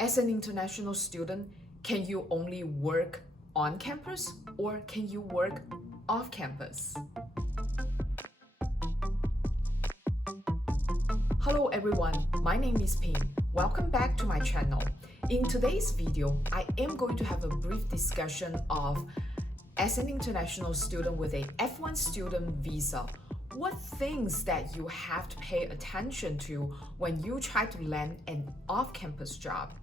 As an international student, can you only work on campus or can you work off campus? Hello everyone, my name is Ping. Welcome back to my channel. In today's video, I am going to have a brief discussion of as an international student with a F1 student visa, what things that you have to pay attention to when you try to land an off-campus job.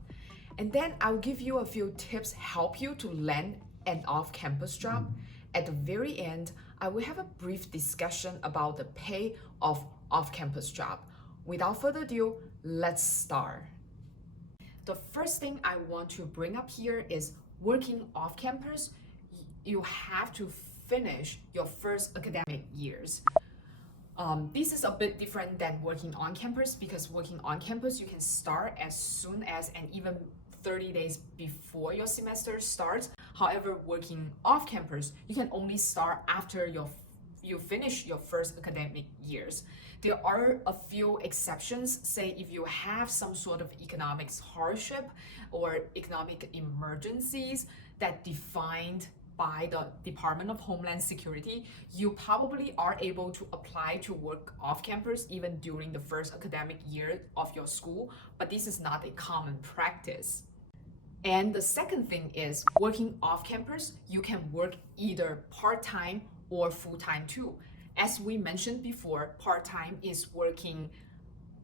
And then I'll give you a few tips help you to land an off-campus job. At the very end, I will have a brief discussion about the pay of off-campus job. Without further ado, let's start. The first thing I want to bring up here is working off-campus. You have to finish your first academic years. This is a bit different than working on campus because working on campus, you can start as soon as and even 30 days before your semester starts. However, working off campus, you can only start after you finish your first academic years. There are a few exceptions, say if you have some sort of economics hardship or economic emergencies that defined by the Department of Homeland Security, you probably are able to apply to work off campus even during the first academic year of your school, but this is not a common practice. And the second thing is working off campus, you can work either part-time or full-time too. As we mentioned before, part-time is working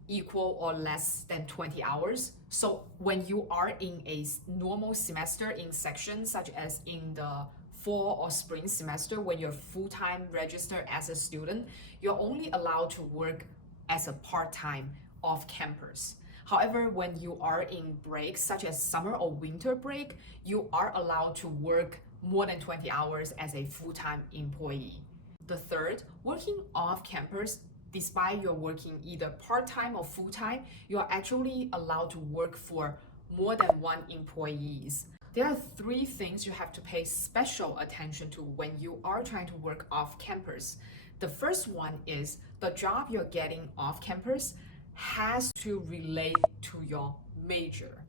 equal or less than 20 hours. So when you are in a normal semester in sections such as in the fall or spring semester, when you're full-time registered as a student, you're only allowed to work as a part-time off campus. However, when you are in breaks such as summer or winter break, you are allowed to work more than 20 hours as a full-time employee. The third, working off campus, despite you're working either part-time or full-time, you are actually allowed to work for more than one employees. There are three things you have to pay special attention to when you are trying to work off campus. The first one is the job you're getting off campus has to relate to your major.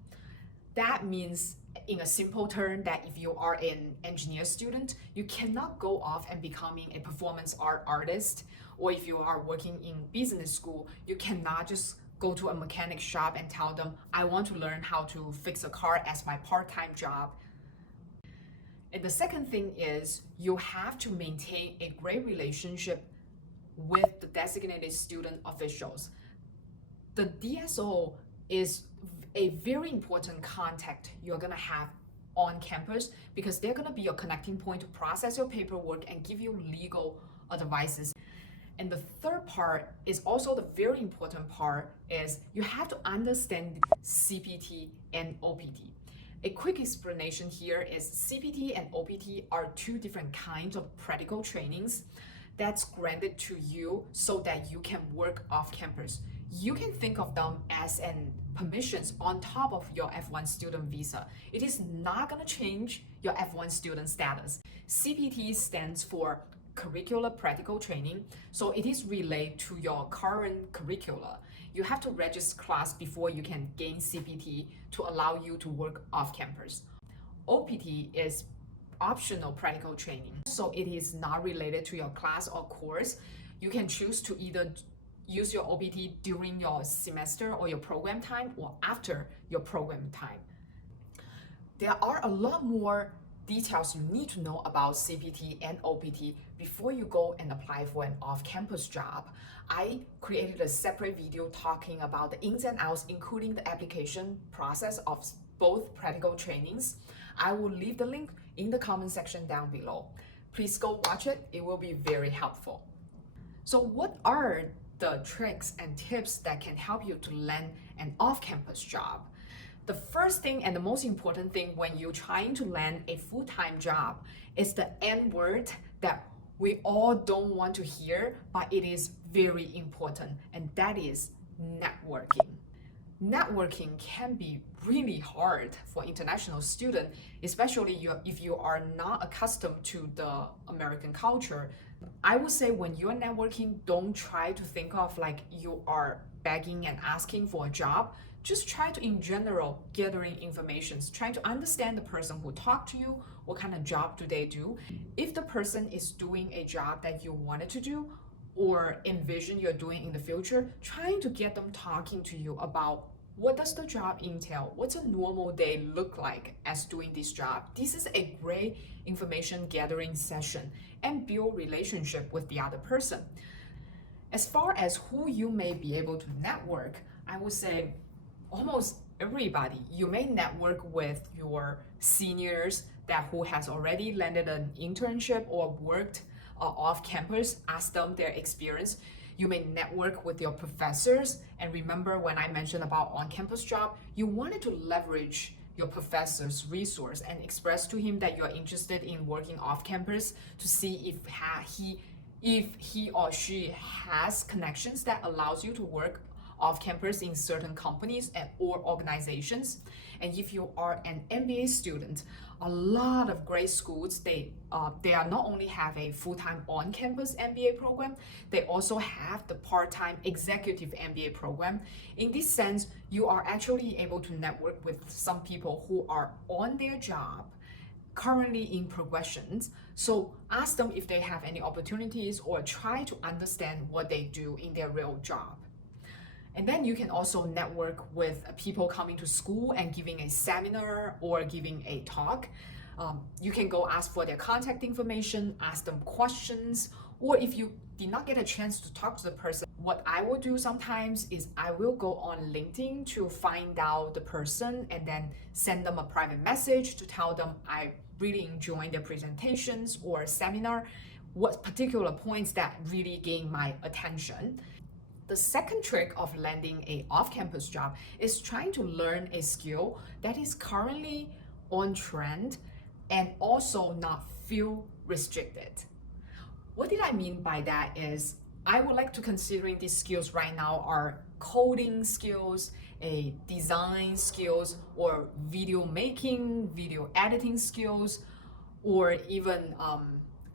That means, in a simple term, that if you are an engineer student, you cannot go off and becoming a performance art artist, or if you are working in business school, you cannot just go to a mechanic shop and tell them, I want to learn how to fix a car as my part-time job. And the second thing is you have to maintain a great relationship with the designated student officials. The DSO is a very important contact you're gonna have on campus because they're gonna be your connecting point to process your paperwork and give you legal advices. And the third part is also the very important part is you have to understand CPT and OPT. A quick explanation here is CPT and OPT are two different kinds of practical trainings that's granted to you so that you can work off campus. You can think of them as an permissions on top of your F1 student visa. It is not gonna change your F1 student status. CPT stands for curricular practical training, so it is related to your current curricula. You have to register class before you can gain CPT to allow you to work off campus. OPT is optional practical training, so it is not related to your class or course. You can choose to either use your OPT during your semester or your program time or after your program time. There are a lot more details you need to know about CPT and OPT before you go and apply for an off-campus job. I created a separate video talking about the ins and outs, including the application process of both practical trainings. I will leave the link in the comment section down below. Please go watch it. It will be very helpful. So what are the tricks and tips that can help you to land an off-campus job? The first thing and the most important thing when you're trying to land a full-time job is the N word that we all don't want to hear, but it is very important, and that is networking. Networking can be really hard for international students, especially if you are not accustomed to the American culture. I would say when you're networking, don't try to think of like you are begging and asking for a job. just try to, in general, gathering information, trying to understand the person who talked to you, what kind of job do they do. If the person is doing a job that you wanted to do or envision you're doing in the future, trying to get them talking to you about what does the job entail, what's a normal day look like as doing this job. This is a great information gathering session and build relationship with the other person. As far as who you may be able to network, I would say almost everybody. You may network with your seniors that who has already landed an internship or worked off campus, ask them their experience. You may network with your professors. And remember when I mentioned about on-campus job, you wanted to leverage your professor's resource and express to him that you're interested in working off campus to see if he or she has connections that allows you to work off campus in certain companies or organizations. And if you are an MBA student, a lot of great schools, they are not only have a full-time on-campus MBA program, they also have the part-time executive MBA program. In this sense, you are actually able to network with some people who are on their job, currently in progressions. So ask them if they have any opportunities or try to understand what they do in their real job. And then you can also network with people coming to school and giving a seminar or giving a talk. You can go ask for their contact information, ask them questions, or if you did not get a chance to talk to the person, what I will do sometimes is I will go on LinkedIn to find out the person and then send them a private message to tell them I really enjoyed their presentations or seminar, what particular points that really gained my attention. The second trick of landing a off-campus job is trying to learn a skill that is currently on trend and also not feel restricted. What did I mean by that is I would like to considering these skills right now are coding skills, a design skills, or video making, video editing skills, or even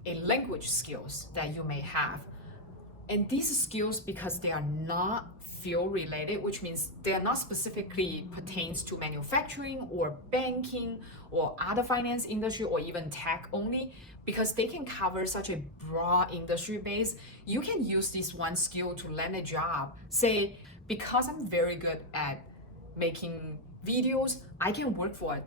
a language skills that you may have. And these skills, because they are not field related, which means they are not specifically pertains to manufacturing or banking or other finance industry or even tech only, because they can cover such a broad industry base, you can use this one skill to land a job. Say, because I'm very good at making videos, I can work for an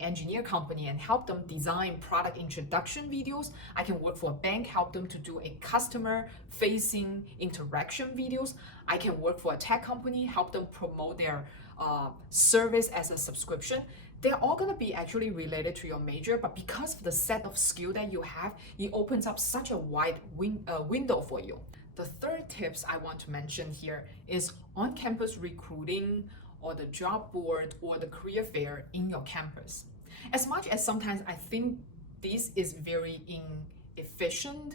engineer company and help them design product introduction videos. I can work for a bank, help them to do a customer facing interaction videos. I can work for a tech company, help them promote their service as a subscription. They're all going to be actually related to your major, but because of the set of skill that you have, it opens up such a wide window for you. The third tips I want to mention here is on-campus recruiting or the job board or the career fair in your campus. As much as sometimes I think this is very inefficient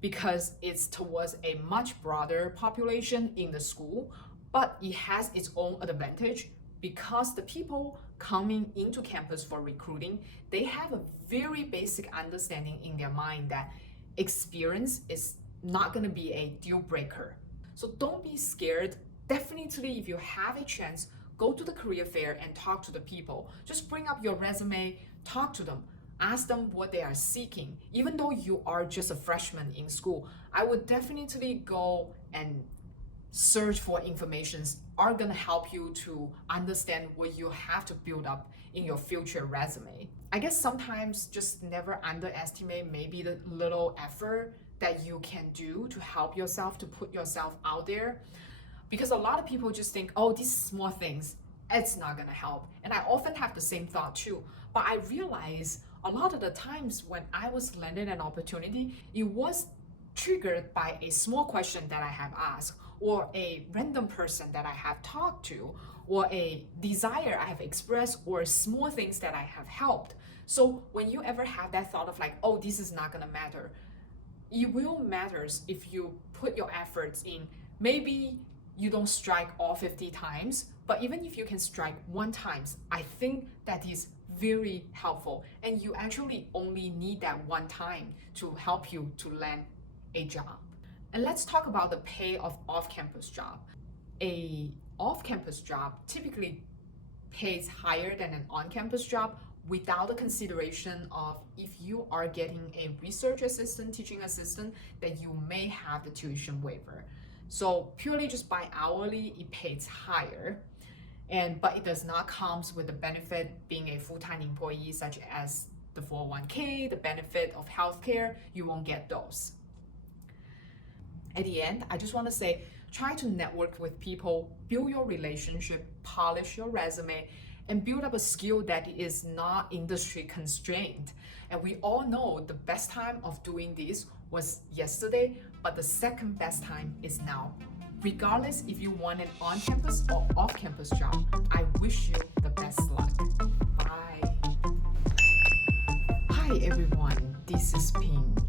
because it's towards a much broader population in the school, but it has its own advantage because the people coming into campus for recruiting, they have a very basic understanding in their mind that experience is not going to be a deal breaker. So don't be scared. Definitely, if you have a chance, go to the career fair and talk to the people. Just bring up your resume, talk to them, ask them what they are seeking. Even though you are just a freshman in school, I would definitely go and search for informations are going to help you to understand what you have to build up in your future resume. I guess sometimes just never underestimate maybe the little effort that you can do to help yourself, to put yourself out there. Because a lot of people just think, oh, these small things, it's not gonna help. And I often have the same thought too. But I realize a lot of the times when I was landed an opportunity, it was triggered by a small question that I have asked, or a random person that I have talked to, or a desire I have expressed, or small things that I have helped. So when you ever have that thought of like, oh, this is not gonna matter, it will matters if you put your efforts in. Maybe you don't strike all 50 times, but even if you can strike one time, I think that is very helpful. And you actually only need that one time to help you to land a job. And let's talk about the pay of off-campus job. A off-campus job typically pays higher than an on-campus job without the consideration of if you are getting a research assistant, teaching assistant, that you may have the tuition waiver. So purely just by hourly, it pays higher. But it does not come with the benefit being a full-time employee, such as the 401k, the benefit of healthcare. You won't get those. At the end, I just want to say, try to network with people, build your relationship, polish your resume, and build up a skill that is not industry constrained. And we all know the best time of doing this was yesterday, but the second best time is now. Regardless if you want an on-campus or off-campus job, I wish you the best luck. Bye. Hi everyone, this is Ping.